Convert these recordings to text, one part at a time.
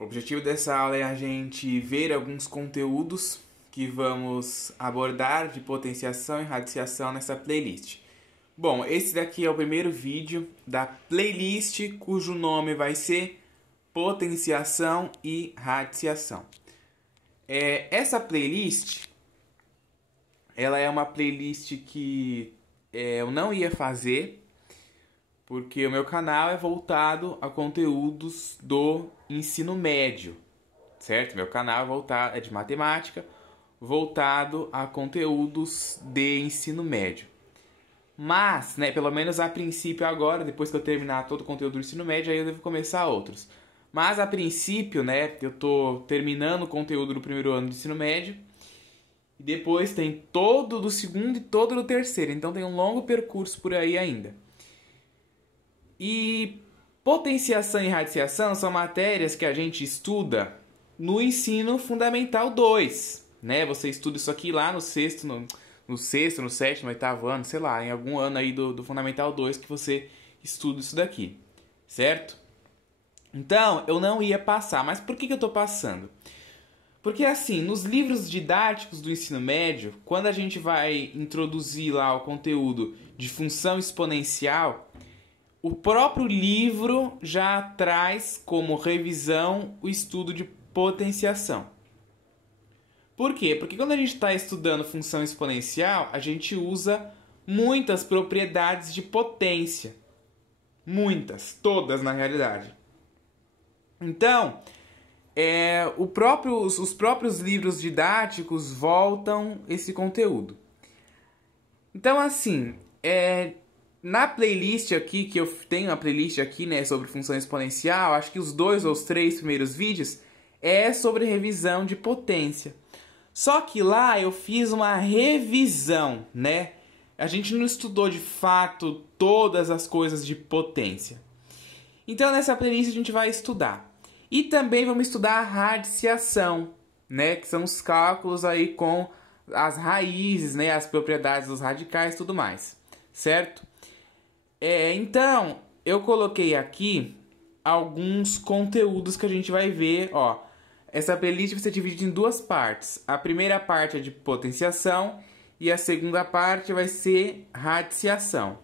O objetivo dessa aula é a gente ver alguns conteúdos que vamos abordar de potenciação e radiciação nessa playlist. Bom, esse daqui é o primeiro vídeo da playlist cujo nome vai ser Potenciação e Radiciação. Essa playlist, ela é uma playlist que eu não ia fazer porque o meu canal é voltado a conteúdos do ensino médio, certo? Meu canal é de matemática, voltado a conteúdos de ensino médio. Mas, pelo menos a princípio agora, depois que eu terminar todo o conteúdo do ensino médio, aí eu devo começar outros. Mas a princípio, eu tô terminando o conteúdo do primeiro ano do ensino médio, e depois tem todo do segundo e todo do terceiro, então tem um longo percurso por aí ainda. E potenciação e radiciação são matérias que a gente estuda no ensino fundamental 2, Você estuda isso aqui lá no sexto, no sétimo, no oitavo ano, sei lá, em algum ano aí do fundamental 2 que você estuda isso daqui, certo? Então, eu não ia passar, mas por que eu tô passando? Porque assim, nos livros didáticos do ensino médio, quando a gente vai introduzir lá o conteúdo de função exponencial, o próprio livro já traz como revisão o estudo de potenciação. Por quê? Porque quando a gente está estudando função exponencial, a gente usa muitas propriedades de potência. Muitas, todas na realidade. Então, os próprios livros didáticos voltam esse conteúdo. Então, assim, na playlist aqui, que eu tenho a playlist aqui, sobre função exponencial, acho que os 2 ou os 3 primeiros vídeos é sobre revisão de potência. Só que lá eu fiz uma revisão, A gente não estudou de fato todas as coisas de potência. Então nessa playlist a gente vai estudar. E também vamos estudar a radiciação, Que são os cálculos aí com as raízes, As propriedades dos radicais e tudo mais, certo? Então, eu coloquei aqui alguns conteúdos que a gente vai ver, Essa playlist vai ser dividida em 2 partes. A primeira parte é de potenciação e a segunda parte vai ser radiciação.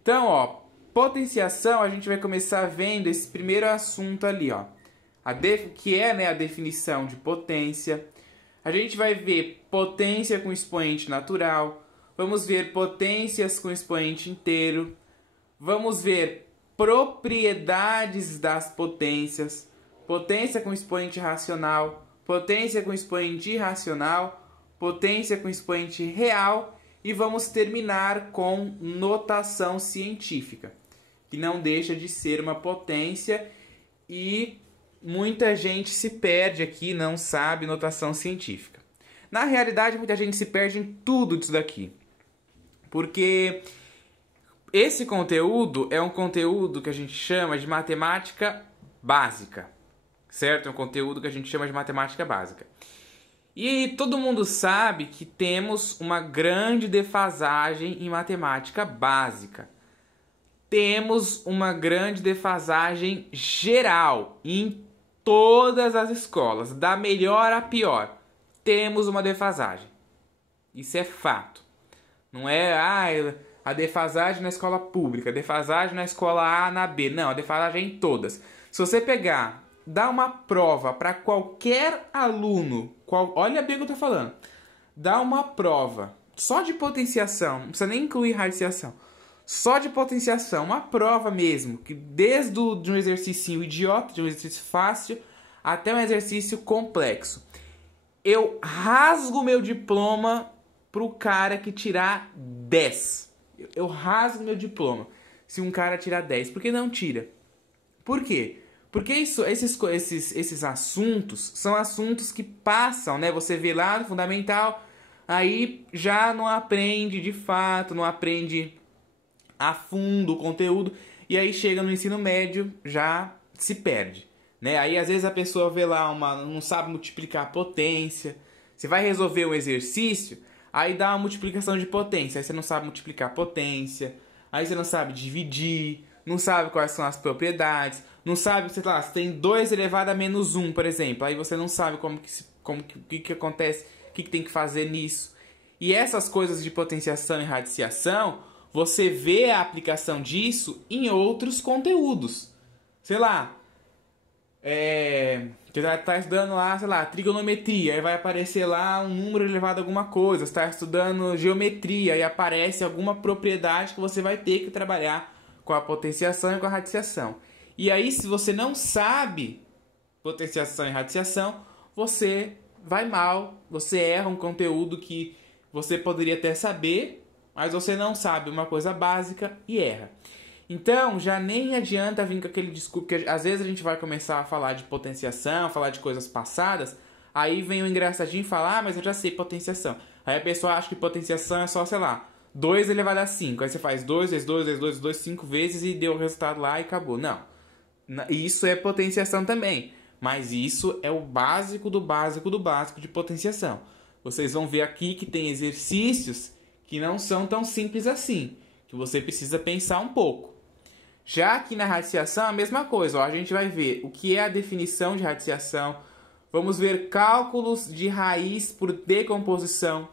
Então, potenciação, a gente vai começar vendo esse primeiro assunto ali, que é a definição de potência. A gente vai ver potência com expoente natural. Vamos ver potências com expoente inteiro. Vamos ver propriedades das potências. Potência com expoente racional, potência com expoente irracional, potência com expoente real e vamos terminar com notação científica, que não deixa de ser uma potência e muita gente se perde aqui, não sabe notação científica. Na realidade, muita gente se perde em tudo disso daqui, porque esse conteúdo é um conteúdo que a gente chama de matemática básica. Certo? É um conteúdo que a gente chama de matemática básica. E todo mundo sabe que temos uma grande defasagem em matemática básica. Temos uma grande defasagem geral em todas as escolas, da melhor à pior. Temos uma defasagem. Isso é fato. Não é a defasagem na escola pública, a defasagem na escola A, na B. Não, a defasagem é em todas. Se você dá uma prova para qualquer aluno, olha bem o que eu tô falando, dá uma prova só de potenciação, não precisa nem incluir radiciação, só de potenciação, uma prova mesmo, que desde de um exercício idiota, de um exercício fácil, até um exercício complexo. Eu rasgo meu diploma pro cara que tirar 10. Eu rasgo meu diploma se um cara tirar 10, porque não tira. Por quê? Porque esses assuntos são assuntos que passam, Você vê lá no fundamental, aí já não aprende de fato, não aprende a fundo o conteúdo, e aí chega no ensino médio, já se perde, Aí às vezes a pessoa vê lá, não sabe multiplicar a potência, você vai resolver um exercício, aí dá uma multiplicação de potência, aí você não sabe multiplicar a potência, aí você não sabe dividir, não sabe quais são as propriedades, não sabe, sei lá, se tem 2 elevado a menos 1, por exemplo, aí você não sabe o que acontece, o que tem que fazer nisso. E essas coisas de potenciação e radiciação, você vê a aplicação disso em outros conteúdos. Sei lá, você está estudando lá, sei lá, trigonometria, aí vai aparecer lá um número elevado a alguma coisa. Você está estudando geometria, aí aparece alguma propriedade que você vai ter que trabalhar com a potenciação e com a radiciação. E aí, se você não sabe potenciação e radiciação, você vai mal, você erra um conteúdo que você poderia até saber, mas você não sabe uma coisa básica e erra. Então, já nem adianta vir com aquele discurso, que às vezes a gente vai começar a falar de potenciação, falar de coisas passadas, aí vem o engraçadinho e fala, mas eu já sei potenciação. Aí a pessoa acha que potenciação é só, sei lá, 2 elevado a 5. Aí você faz 2 vezes 2 vezes 2 vezes 2, 5 vezes e deu o resultado lá e acabou. Não. Isso é potenciação também. Mas isso é o básico do básico do básico de potenciação. Vocês vão ver aqui que tem exercícios que não são tão simples assim, que você precisa pensar um pouco. Já aqui na radiciação, a mesma coisa. Ó, a gente vai ver o que é a definição de radiciação. Vamos ver cálculos de raiz por decomposição.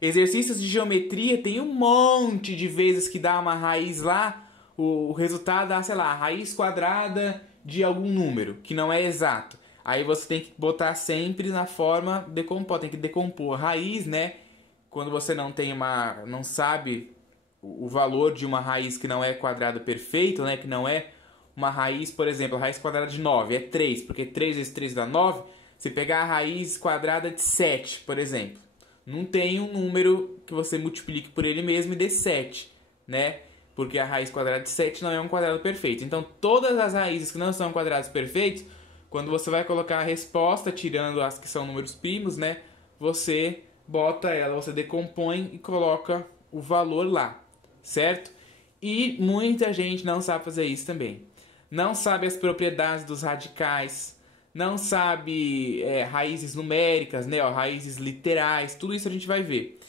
Exercícios de geometria, tem um monte de vezes que dá uma raiz lá, o resultado dá, sei lá, a raiz quadrada de algum número, que não é exato. Aí você tem que botar sempre na forma decompor, tem que decompor a raiz, né? Quando você não sabe o valor de uma raiz que não é quadrado perfeito, né? Que não é uma raiz, por exemplo, a raiz quadrada de 9 é 3, porque 3 vezes 3 dá 9. Se pegar a raiz quadrada de 7, por exemplo, não tem um número que você multiplique por ele mesmo e dê 7, né? Porque a raiz quadrada de 7 não é um quadrado perfeito. Então, todas as raízes que não são quadrados perfeitos, quando você vai colocar a resposta, tirando as que são números primos, né? Você bota ela, você decompõe e coloca o valor lá, certo? E muita gente não sabe fazer isso também. Não sabe as propriedades dos radicais, não sabe raízes numéricas, né? Ó, raízes literais, tudo isso a gente vai ver.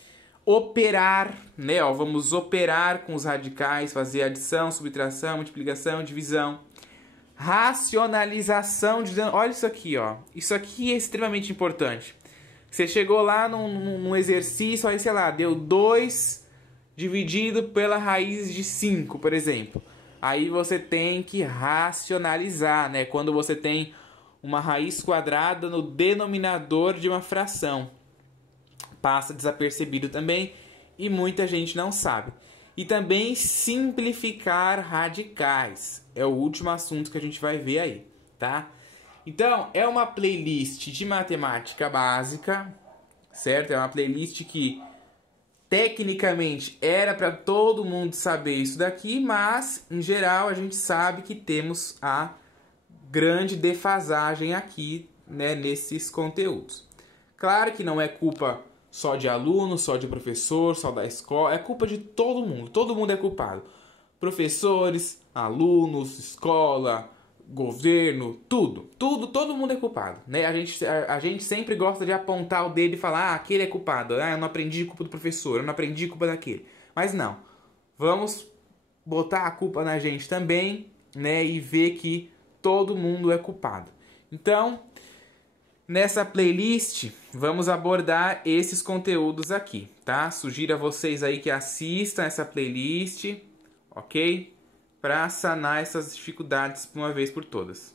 Operar, né? Ó, vamos operar com os radicais, fazer adição, subtração, multiplicação, divisão. Racionalização de... Olha isso aqui, ó. Isso aqui é extremamente importante. Você chegou lá num exercício, aí, sei lá, deu 2 dividido pela raiz de 5, por exemplo. Aí você tem que racionalizar, né? Quando você tem uma raiz quadrada no denominador de uma fração. Passa desapercebido também e muita gente não sabe. E também simplificar radicais. É o último assunto que a gente vai ver aí, tá? Então, é uma playlist de matemática básica, certo? É uma playlist que tecnicamente era para todo mundo saber isso daqui, mas em geral a gente sabe que temos a grande defasagem aqui, né, nesses conteúdos. Claro que não é culpa só de aluno, só de professor, só da escola, é culpa de todo mundo é culpado. Professores, alunos, escola, governo, todo mundo é culpado, né? A gente sempre gosta de apontar o dedo e falar, ah, aquele é culpado, ah, eu não aprendi culpa do professor, eu não aprendi culpa daquele. Mas não, vamos botar a culpa na gente também, né? E ver que todo mundo é culpado. Então, nessa playlist, vamos abordar esses conteúdos aqui, tá? Sugiro a vocês aí que assistam essa playlist, ok? Para sanar essas dificuldades de uma vez por todas.